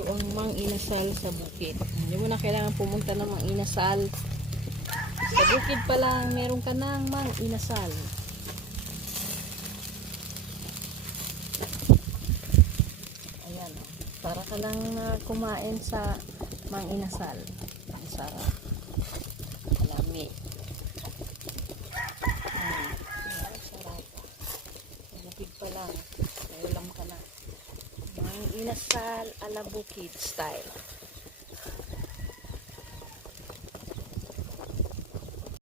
Ito ang mang inasal sa bukid. Hindi mo na kailangan pumunta ng mang inasal. Sa bukid pa lang, meron ka ng mang inasal. Ayan. Para ka lang na kumain sa mang inasal. Ang sarap. Lami. Ayan. Ayan, sarap. Sa bukid pa lang. May ulam ka na. Inasal ala bukid style.